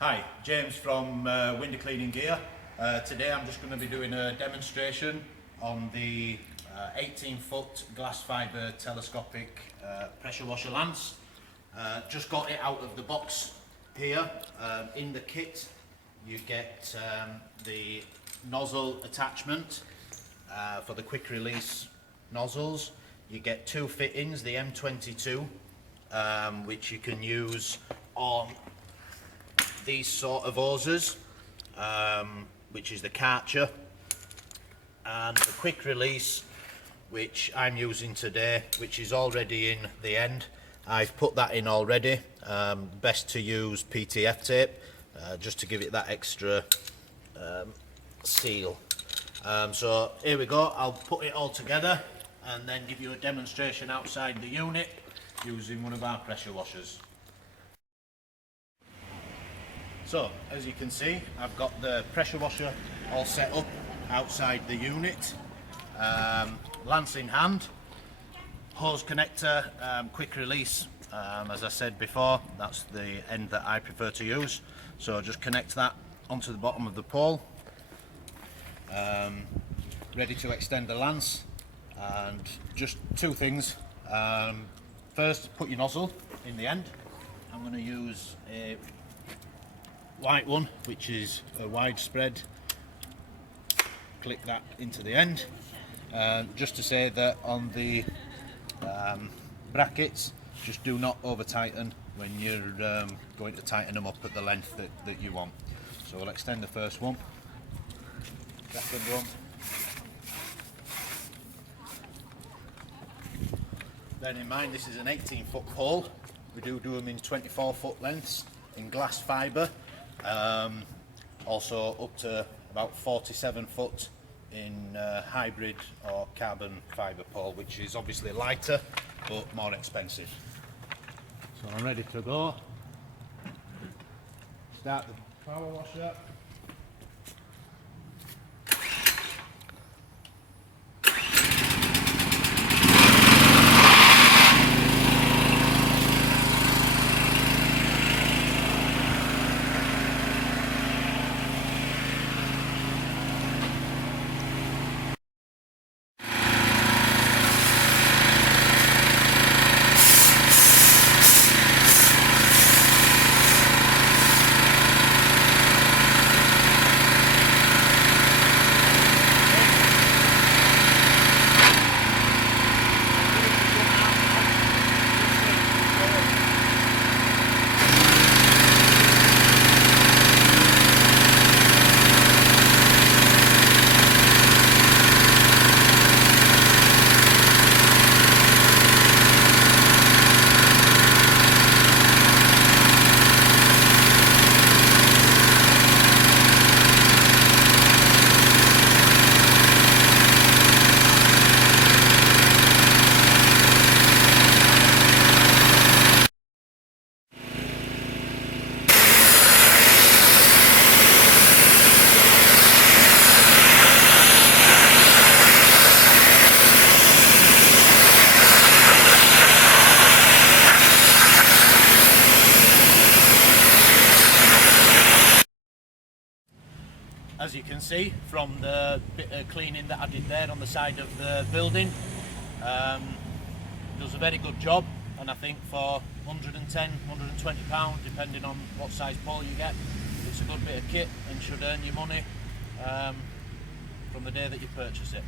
Hi, James from Window Cleaning Gear. Today I'm just going to be doing a demonstration on the 18-foot glass fibre telescopic pressure washer lance. Just got it out of the box here. In the kit you get the nozzle attachment for the quick release nozzles. You get two fittings, the M22 which you can use on these sort of hoses, which is the Karcher, and the quick release which I'm using today, which is already in the end. I've put that in already. Best to use PTF tape just to give it that extra seal. So here we go, I'll put it all together and then give you a demonstration outside the unit using one of our pressure washers. So, as you can see, I've got the pressure washer all set up outside the unit, lance in hand, hose connector, quick release, as I said before, that's the end that I prefer to use. So just connect that onto the bottom of the pole, ready to extend the lance, and just two things. First, put your nozzle in the end. I'm going to use a white one, which is a widespread. Click that into the end. Just to say that on the brackets, just do not over tighten when you're going to tighten them up at the length that you want. So we'll extend the first one, second one, bear in mind this is an 18-foot pole. We do them in 24-foot lengths in glass fibre. Also up to about 47 foot in hybrid or carbon fibre pole, which is obviously lighter but more expensive. So I'm ready to go. Start the power washer. As you can see from the bit of cleaning that I did there on the side of the building, does a very good job, and I think for 110, 120 pounds, depending on what size pole you get, it's a good bit of kit and should earn you money from the day that you purchase it.